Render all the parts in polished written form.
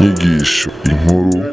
nyigisho inkuru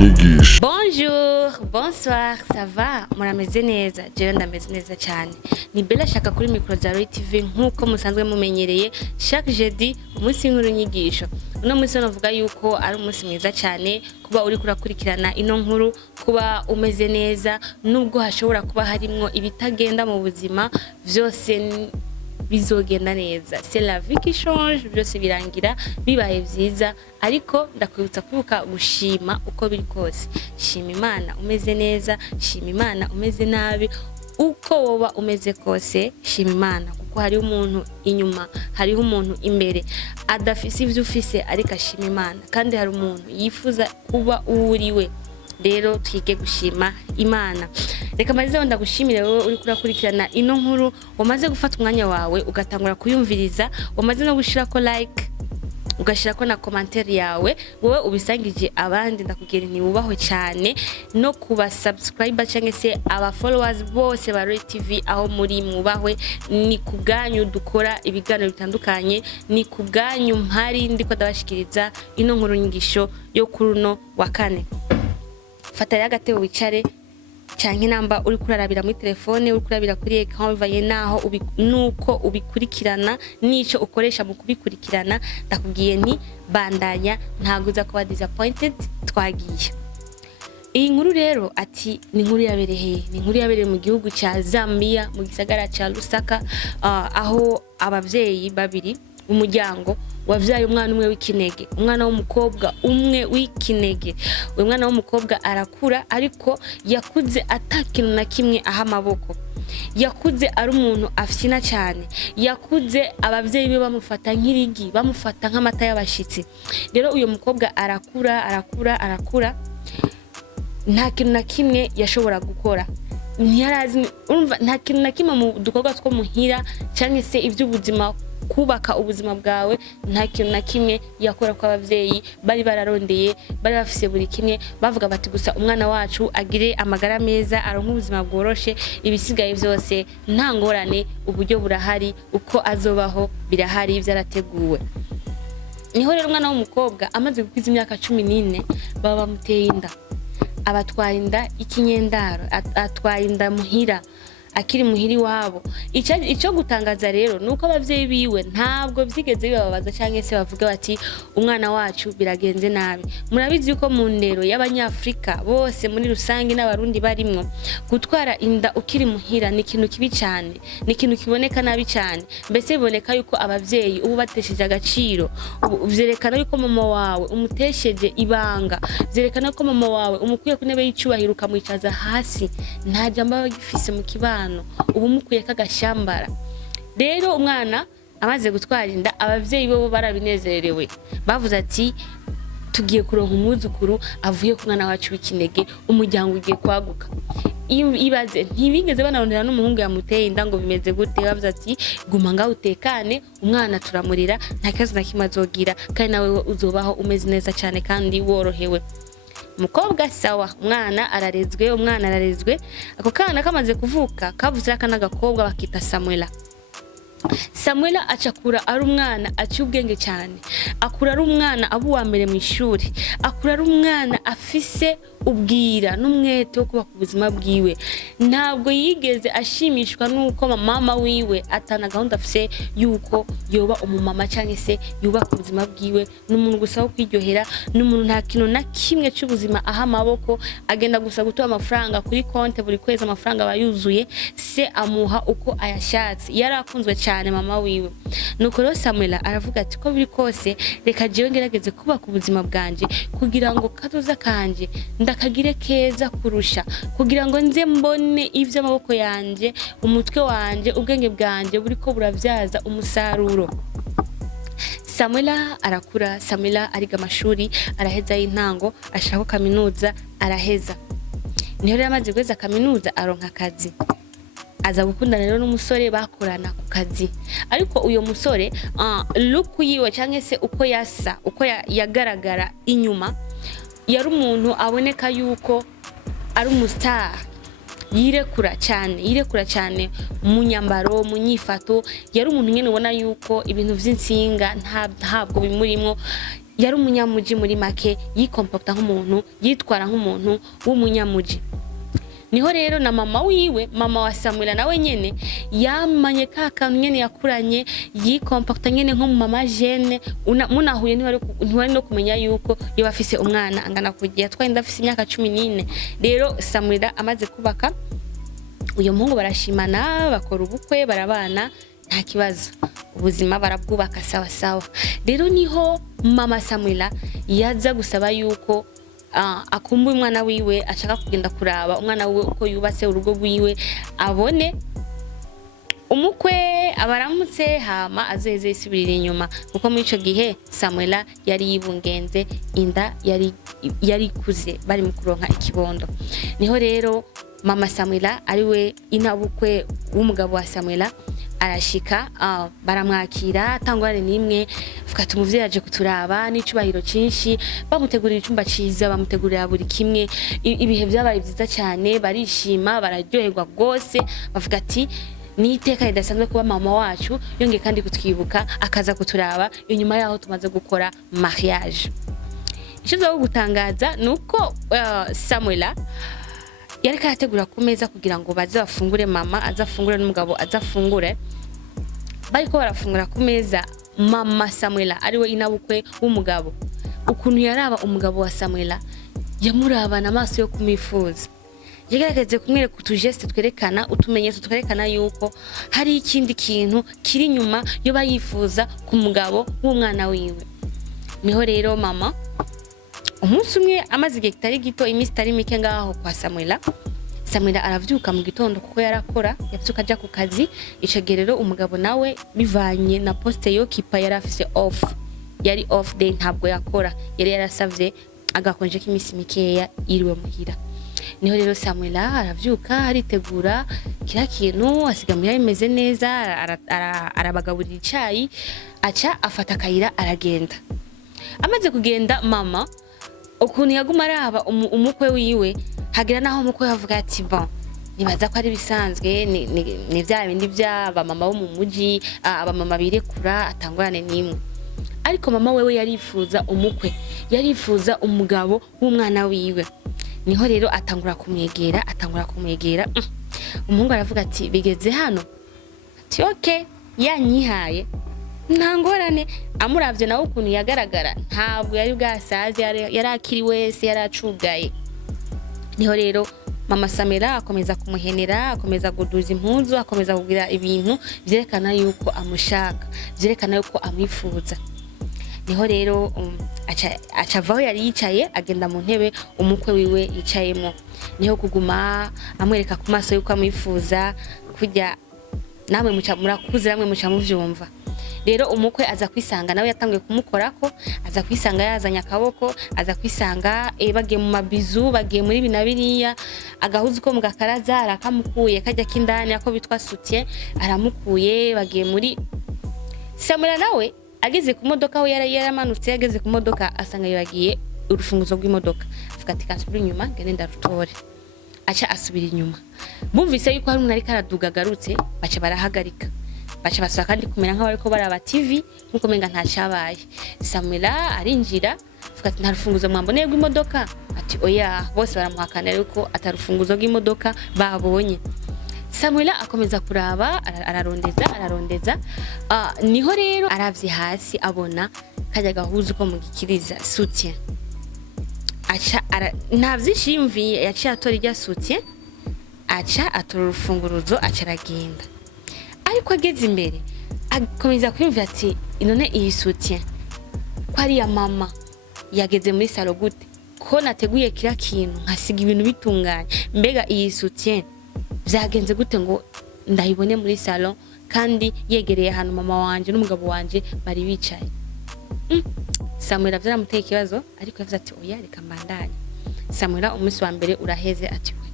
nyigisho. Bonjour, bonsoir, ça va? Murameze neza? Jewe ndameze neza cyane. Ni Bella shaka kuri micro za Roy TV nkuko musanzwe mumenyereye chaque jeudi umunsi nkuru nyigisho. Uno munsi navuga yuko ari umunsi mwiza cyane kuba uri kurakurikirana ino nkuru, kuba umeze neza nubwo hashobora kuba harimwo ibitagenda mu buzima byose bizogenda neza. C'est la vie qui change, byose birangira bibaye vyiza, ariko ndakwibutsa kwibuka gushima uko biri kose. Shima Imana umeze neza, shima Imana umeze nabi, uko woba umeze kose shima Imana, kuko hari umuntu inyuma, hariho umuntu imbere adafise ivyo ufise ariko ashima Imana, kandi hari umuntu yifuza kuba uriwe. Rero twige gushima Imana. Reka marize ndagushimire wowe uri kurakurikirana ino nkuru, wamaze gufata umwanya wawe ugatangura kuyumviriza, wamaze no gushira ko like, ugashira ko na commentaire yawe, wowe ubisangije abandi. Ndakubwira ni wubaho cyane no kuba subscriber cyangwa se aba followers bose ba Roy TV aho muri mwubahwe. Ni kubganyu dukora ibiganiro bitandukanye, ni kubganyu mpari ndiko ndabashikiriza ino nkuru nyigisho yo kuruno wa kane. Fata yagatebo wicare canke namba uri kurarabira muri telefone, uri kurabira kuri ecran bivaye naho nuko ubikurikirana nico ukoresha mu kubikurikirana. Ndakubwiye nti bandanya, ntago uza kuba disappointed. Twagiye iyi nkuru rero ati ni nkuru yabereye, ni nkuru yabereye mu gihugu ca Zambia mu gisagara ca Lusaka, aho abavyeyi babiri umuryango wavyaye umwana umwe w'ikinege, umwana w'umukobwa umwe w'ikinege. Uyu mwana w'umukobwa arakura, ariko yakuze atakintu na kimwe aha amaboko, yakuze ari umuntu afyina cyane, yakuze abavyeyi be bamufata nk'irigi, bamufata nk'amata y'abashitsi. Rero uyu mukobwa arakura nta kintu na kimwe yashobora gukora, ntiyarazi, urumva nta kintu na kimwe mu dukorwa two muhira cyangwa se iby'ubuzima, kubaka ubuzima bwawe, nta kintu na kimwe yakora. Kwa abavyeyi bari bararondeye, bari bafise buri kimwe, bavuga bati gusa umwana wacu agire amagara meza, aronke ubuzima bworoshe, ibisigaye byose nta ngorane, uburyo burahari, uko azobaho birahari, byarateguwe. Niho rero umwana w'umukobwa amaze gukwiza imyaka 14 baba bamuteye inda, abatwaye inda ikinyendaro, atwaye inda muhira, akiri muhiri wabo. Ico gutangaza rero nuko abavyeyi biwe ntabwo vyigeze bibabaza cyangwa se bavuga bati umwana wacu biragenze nabi. Murabizi yuko mu ndero y'abanyafrika bose muri rusangi n'abarundi barimwo, gutwara inda ukiri muhira ni ikintu kibi cyane, ni ikintu kiboneka nabi cyane. Mbese biboneka yuko abavyeyi ubu batesheje agaciro, vyerekana yuko mama wawe umutesheje ibanga, vyerekana ko mama wawe umukuye ku ntebe y'icubahiro ukamwicaza hasi, nta jambo bagifise mu kibano, ubu mukuye kagashambara. Rero umwana amaze gutwara inda, abavyeyi bo barabinezerewe, bavuze ati tugiye kuronka umwuzukuru avuye ku mwana wacu w'ikinege, umuryango ugiye kwaguka. Ibaze ntibigeze banarondera n'umuhungu yamuteye inda ngo bimeze gute, bavuze ati guma ngaho utekane, umwana turamurira, nta kibazo na kimwe azogira, kandi nawe uzobaho umeze neza cyane kandi worohewe. Mukobwa sawa, umwana ararezwe. Ako kana kamaze kuvuka, kavuze akana gakobwa bakita Samuela acakura ari umwana aciye ubwenge cyane, akura ari umwana abu wa mbere mu ishuri, akura ari umwana afise ubwira n'umwete wo kuba ku buzima bwiwe. Ntabwo yigeze ashimishwa nuko mama wiwe atana gahunda afise yuko yoba umumama cyangwa se yuba ku buzima bwiwe. N'umuntu gusa wo kwiryohera, n'umuntu nta kintu na kimwe cy'ubuzima aha amaboko, agenda gusa gutoa amafaranga kuri konte buri kwezi, amafaranga bayuzuye, se amuha uko ayashatse. Yarakunzwe cyane mama wiwe. Nuko rero Samuela aravuga ati ko biri kose reka jewe ngerageze kuba ku buzima bwanje, kugira ngo kazoza kanje ndakagire keza kurusha, kugira ngo nze mbone ivyo amaboko yanje, umutwe wanje, ubwenge bwanje buriko buravyaza umusaruro. Samuela arakura, Samuela ariga amashuri, araheza y'intango, ashaka kaminuza, araheza. Niho rero amaze guheza kaminuza aronka akazi, aza gukundana rero n'umusore bakorana ku kazi. Ariko uyo musore look yiwe cyangwa se uko yasa, uko yagaragara inyuma, yari umuntu aboneka yuko ari umustar, yirekura cyane mu nyambaro, mu nyifato. Yari umuntu nyene ubona yuko ibintu vy'insinga ntabwo bimurimo, yari umunyamuji muri make, yikomporta nk'umuntu, yitwara nk'umuntu w'umunyamuji. Niho rero na mama wiwe, mama wa Samuel nawe nyene yamanye kaka nyene yakuranye, yikomporta nyene nko mu mama Jene. Munahuye ntiwari no kumenya yuko yoba afise umwana angana kugiye twenda afise imyaka 14. Rero Samuel amaze kubaka uyo muhungu, barashimana, bakora ubukwe, barabana, nta kibazo, ubuzima barabwubaka sawa sawa. Rero niho mama Samuel yaza gusaba yuko akumbuye umwana wiwe, ashaka kugenda kuraba umwana wiwe uko yubatse urugo rwiwe, abone umukwe abaramutse, hama azeze isubirira inyuma, kuko muri ico gihe Samuel yari yibungenze, inda yari kuze, bari mu kuronka ikibondo. Niho rero mama Samuel ariwe inabukwe w'umugabo wa Samuel arashika, baramwakira atangwane nimwe, fukata umuvyeyi aje kuturaba n'icubahiro cinshi, bamutegurira icumba ciza, bamutegurira buri kimwe, ibihe byabaye byiza cyane, barishima, bararyoherwa gose, bavuga ati ni iteka ridasanzwe kuba mama wacu yongeye kandi kutwibuka akaza kuturaba inyuma yaho tumaze gukora mariage. Icyo zo gutangaza nuko Samuel yari karategura ku meza kugira ngo baze bafungure, mama azafungure n'umugabo azafungure. Bariko barafungura ku meza, mama Samuel ariwe inabukwe w'umugabo, ukuntu yaraba umugabo wa Samuel, yamurabana amaso yo kumifuza, yagerageze kumwereka utujeste twerekana, utumenyetso twerekana yuko hari ikindi kintu kiri inyuma yo bayifuza ku mugabo w'umwana wiwe. Niho rero mama umunsi umwe amaze igihe kitari gito, iminsi itari mike ngaho kwa Samuel aravyuka mu gitondo kuko yarakora, yavyuka aja ku kazi. Ico gerero umugabo nawe bivanye na poste yo kipa yari afise off, yari off day, ntabwo yakora, yari yarasavye agakonje k'imisi mikeya iriwe muhira. Niho rero Samuel aravyuka, aritegura kira kintu, asigamira imeze neza, arabagaburira icayi, aca afata akayira aragenda. Amaze kugenda, mama ukuntu yaguma araba umukwe wiwe, hagira naho umukwe yavuga ati bon, nibaza ko ari bisanzwe, ni vya bindi by'aba mama bo mu muji, abamama birekura atangorane nimwe. Ariko mama wewe yarifuza umukwe, yarifuza umugabo w'umwana wiwe. Niho rero atangura kumwegera, umuhungu aravuga ati bigeze hano, ati okay, yanyihaye ntangorane. Amuravye nawe ukuntu yagaragara, ntabwo yari bwasaze, yari akiri wese, yari acugaye. Niho rero mama Samuel akomeza kumuhenera, akomeza guduza impunzu, akomeza kugira ibintu vyerekana yuko amushaka, vyerekana yuko amwifuza. Niho rero aca vaho yari yicaye, agenda mu ntebe umukwe wiwe yicayemo. Niho kuguma amwereka ku maso yuko amwifuza, kujya namwe murakuze, namwe muca muvyumva. Rero umukwe aza kwisanga nawe yatangiye kumukorako, aza kwisanga yazanya akaboko, aza kwisanga bagiye mu mabizu, bagiye muri binabiriya, agahuzu ko mu gakaraza arakamukuye, kajya kindani ako bitwa soutien aramukuye, bagiye muri. Samuel nawe ageze ku modoka, we yaramanutse, ageze ku modoka asanga yagiye urufunguzo rw'imodoka, avuga ati kansubira inyuma ngene ndarutore. Aca asubira inyuma, bumvise yuko hari umuntu ari karaduga garutse, baca barahagarika, baca basaba kandi kumera nk'aho ariko baraba TV nkuko menga nta cyabaye. Samuel arinjira, avuga ati nta rufunguzo mwamboneye rw'imodoka, ati oya, bose baramuhakana yuko atarufunguzo rw'imodoka babonye. Samuel akomeza kuraba, ararondeza, niho rero aravye hasi abona kajya gahuzu ko mu gikiriza soutien. Aca ntavyishimviye, yaciye atora irya soutien, aca atora urufunguruzo, aca aragenda. Ariko ageze imbere akomeza kwiyumvira ati none iyi soutien ko ari ya mama yageze muri salo gute, ko nateguye kira kintu nkasiga ibintu bitunganye, mbega iyi soutien byagenze gute ngo ndayibone muri salon kandi yegereye ahantu mama wanje n'umugabo wanje bari bicaye. Samuel avyaramuteye ikibazo, ariko yavuze ati oya reka mbandanye. Samuel umunsi wa mbere uraheze, ati we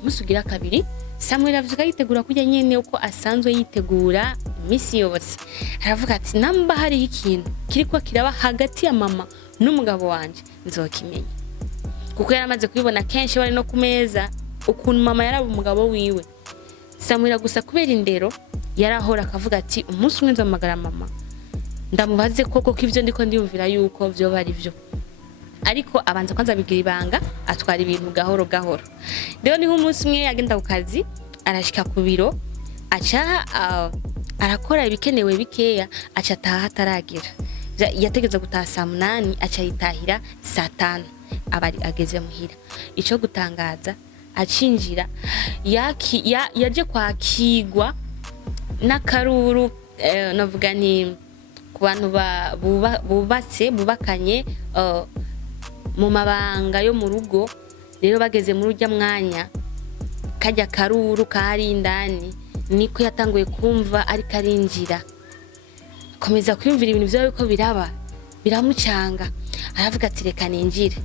umunsi ugira kabiri Samuel avuga yitegura kujya nyene uko asanzwe yitegura imisi yose. Aravuga ati namba hari ikintu kiriko kiraba hagati ya mama n'umugabo wanje nzokimenya, kuko yaramaze kubibona kenshi bari no kumeza ukuntu mama yaraba umugabo wiwe. Samuel gusa kubera indero yarahora akavuga ati umunsi umwe nzamagara mama ndamubaze koko ko ivyo ndiko ndiyumvira yuko vyo bari vyo, ariko abanza kwanza bigira ibanga atwara ibintu gahoro gahoro. Rero niho umunsi umwe yagenda ku kazi arashika ku biro aca arakora ibikenewe bikeya aca ataha ataragira, yategeza gutaha saa 8 aca yitahira saa 5 abari ageze muhira. Ico gutangaza acinjira yaje kwakigwa n'akaruru navuga ni ku bantu bubakanye mu mabanga yo mu rugo. Rero bageze muri urya mwanya kajya karuru kari indani niko yatanguye kumva ariko arinjira, komeza kwiyumvira ibintu byawe ko biraba biramucanga, aravuga ati reka ninjire.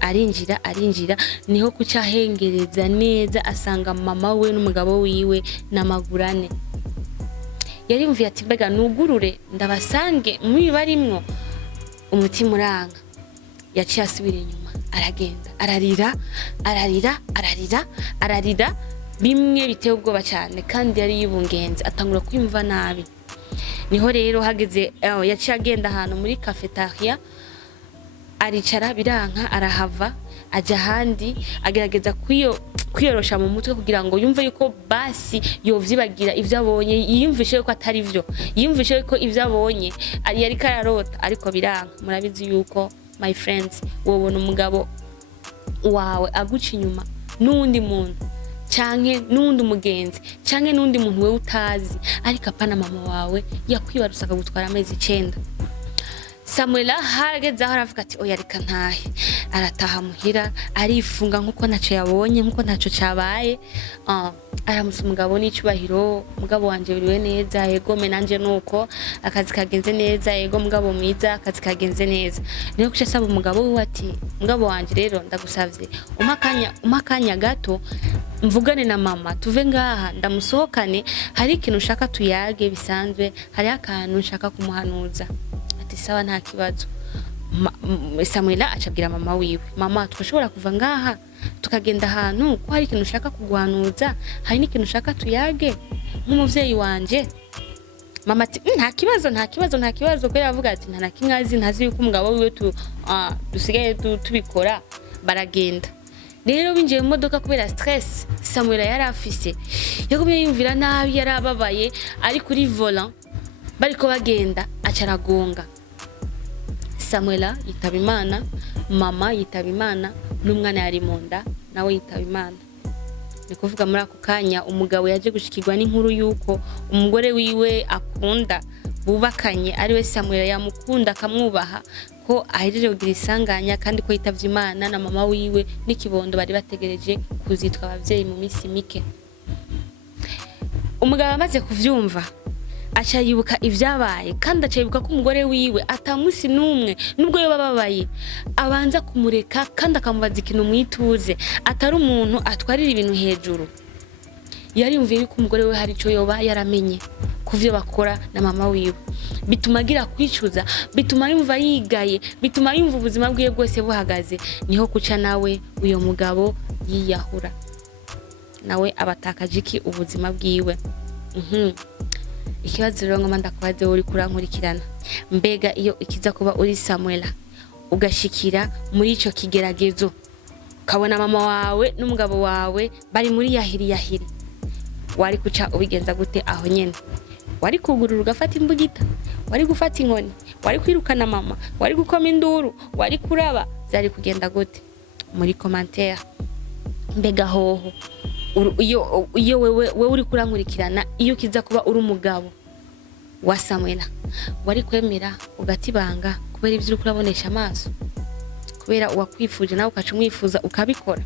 Arinjira niho kuca hengereza neza asanga mama we n'umugabo wiwe n'amagurane. Yarimviye ati mbega nugurure ndabasange muri barimwo, umutima uranga. Yaciye asubira inyuma aragenda ararira bimwe biteye ubwoba cyane kandi yari yibungenze atangura kwimva nabi. Niho rero hageze yaciye agenda ahantu muri cafetaria aricara biranka, arahava aja handi agerageza kwiyorosha mu mutwe kugira ngo yumve yuko basi yovyibagira ivyo abonye, yiyumvishe ko atari vyo, yiyumvishe ko ivyo abonye yari kararota, ariko biranka. Murabizi yuko my friends, wobona umugabo wawe aguca inyuma n'undi muntu canke n'undi mugenzi canke n'undi muntu we utazi, ariko apana mama wawe yakwibarutse akagutwara amezi 9. Samuela hageze aho aravuga ati oya reka ntahe, arataha muhira arifunga nkuko ntaco yabonye, nkuko ntaco cabaye. Aramusa umugabo n'icubahiro, mugabo wanje biriwe neza, yego me nanje nuko akazi kagenze neza, yego mugabo mwiza akazi kagenze neza. Niyo kuca saba umugabo we ati mugabo wanje rero ndagusavye umakanya gato mvugane na mama tuve ngaha ndamusohokane, hari ikintu ushaka tuyage bisanzwe, hari akantu nshaka kumuhanuza. Ati sawa nta kibazo. Samuela acabwira mama wiwe, mama twashobora kuva ngaha tukagenda ahantu ko hari ikintu ushaka kugwanuza, hari n'ikintu ushaka tuyage nk'umuvyeyi wanje. Mama ati nta kibazo kubera avuga ati nta nakimwazi, ntazi yuko umugabo wiwe dusigaye tubikora. Baragenda rero binjiye mu modoka kubera stress Samuela yari afise, yagumye yumvira nabi, yarababaye ari kuri volant bariko bagenda acaragonga. Samuela yitaba Imana, mama yitaba Imana, n'umwana yari munda nawe yitaba Imana. Ni kuvuga muri ako kanya umugabo yaje gushikirwa n'inkuru yuko umugore wiwe akunda bubakanye ari we Samuela yamukunda akamwubaha, ko ahejeje kugira isanganya kandi ko yitavye Imana na mama wiwe n'ikibondo bari bategereje kuzitwa abavyeyi mu misi mike. Umugabo amaze kuvyumva aca yibuka ivyabaye, kandi aca yibuka ko umugore wiwe atamusi numwe nubwo yo bababaye abanza kumureka kandi akamubaza ikintu mwituze, atari umuntu atwarira ibintu hejuru. Yari yumviye yuko umugore we hari ico yoba yaramenye kuvyo bakora na mama wiwe, bituma agira kwicuza, bituma yumva yigaye, bituma yumva ubuzima bwiwe bwose buhagaze. Niho kuca nawe uyo mugabo yiyahura, nawe abatakaje iki ubuzima bwiwe. Ikibazo rero ngoma ndakubaze uri kurankurikirana, mbega iyo ikiza kuba uri Samuela ugashikira muri ico kigeragezo kabona mama wawe n'umugabo wawe bari muri yahiri, wari kuca ubigenza gute aho nyene? Wari kugurura ugafata imbugita, wari gufata inkoni, wari kwirukana mama, wari gukoma induru, wari kuraba, zari kugenda gute? Muri commentaire. Mbega hoho iyo wewe uri kurankurikirana, iyo kiza kuba uri umugabo wa Samuela, wari kwemera ugatibanga kubera ivyo uri kurabonesha amaso, kubera uwakwifuje nawe ukaca umwifuza ukabikora?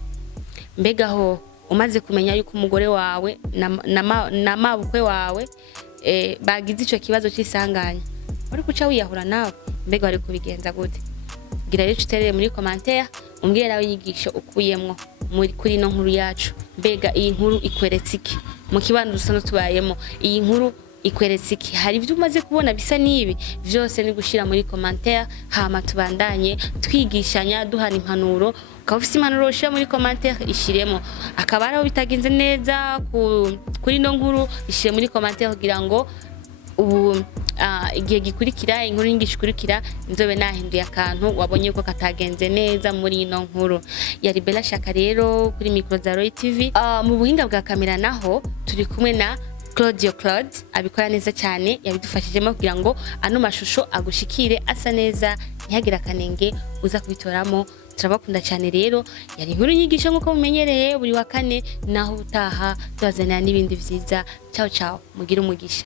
Mbega ho umaze kumenya yuko umugore wawe na mabukwe wawe bagize ico kibazo c'isanganya, wari kuca wiyahura nawe? Mbega wari kubigenza gute? Gira rero uterere muri commentaire umbwire nawe inyigisho ukuyemwo kuri no nkuru yacu. Mbega iyi nkuru ikweretse iki mu kibando dusanzwe tubayemo? Iyi nkuru ikweretse iki? Hari ibyo umaze kubona bisa nibi? Vyose ni gushira muri commentaire, hama tubandanye twigishanya duhana impanuro. Ukaba ufise impanuro ushira muri commentaire ishiremo, akaba araho bitagenze neza kuri no nkuru ishire muri commentaire kugira ngo igihe gikurikira inkuru nyinshi ikurikira nzobe nahinduye akantu wabonye ko katagenze neza muri ino nkuru. Yari Bella Shaka rero kuri micro za Roy TV. Mu buhinga bwa kamera naho turi kumwe na Claudio Claude abikora neza cyane, yabidufashijemo kugira ngo ano mashusho agushikire asa neza ntihagira kanenge uza kubitoramo. Turabakunda cyane rero, yari inkuru nyigisho nkuko mumenyereye buri wa kane, naho utaha tubazanira n'ibindi vyiza. Ciao ciao, mugire umugisha.